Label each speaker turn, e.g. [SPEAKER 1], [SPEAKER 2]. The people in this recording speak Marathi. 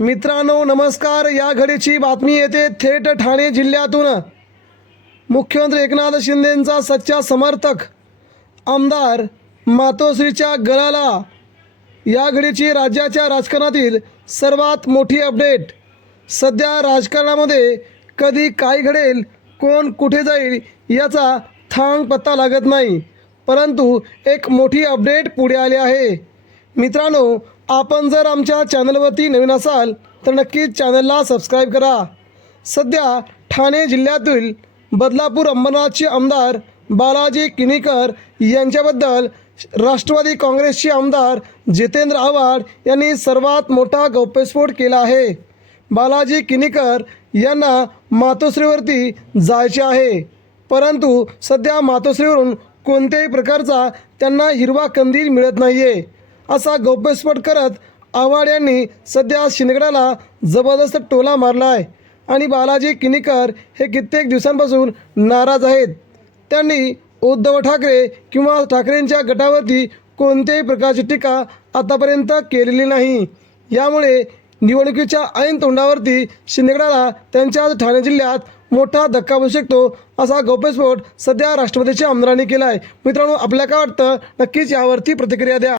[SPEAKER 1] मित्रांनो नमस्कार. या घडीची बातमी येते थेट ठाणे जिल्ह्यातून. मुख्यमंत्री एकनाथ शिंदेंचा सच्चा समर्थक आमदार मातोश्रीच्या गळाला. या घडीची राज्याच्या राजकारणातील सर्वात मोठी अपडेट. सध्या राजकारणामध्ये कधी काय घडेल कोण कुठे जाईल याचा थांग पत्ता लागत नाही. परंतु एक मोठी अपडेट पुढे आली आहे. मित्रांनो आपण जर आमच्या चॅनलवरती नवीन असाल तर नक्कीच चॅनलला सबस्क्राईब करा. सध्या ठाणे जिल्ह्यातील बदलापूर अंबरनाथचे आमदार बालाजी किनीकर यांच्याबद्दल राष्ट्रवादी काँग्रेसचे आमदार जितेंद्र आव्हाड यांनी सर्वात मोठा गौप्यस्फोट केला आहे. बालाजी किनीकर यांना मातोश्रीवरती जायचे आहे. परंतु सध्या मातोश्रीवरून कोणत्याही प्रकारचा त्यांना हिरवा कंदील मिळत नाही आहे असा गौप्यस्फोट करत आव्हाड यांनी सध्या शिंदगडाला जबरदस्त टोला मारला आहे. आणि बालाजी किनीकर हे कित्येक दिवसांपासून नाराज आहेत. त्यांनी उद्धव ठाकरे किंवा ठाकरेंच्या गटावरती कोणत्याही प्रकारची टीका आतापर्यंत केलेली नाही. यामुळे निवडणुकीच्या ऐन तोंडावरती शिंदेगडाला त्यांच्या ठाणे जिल्ह्यात मोठा धक्का बसू शकतो असा गौप्यस्फोट सध्या राष्ट्रपतीच्या आमदारांनी केला आहे मित्रांनो आपल्या काय वाटतं? नक्कीच यावरती प्रतिक्रिया द्या.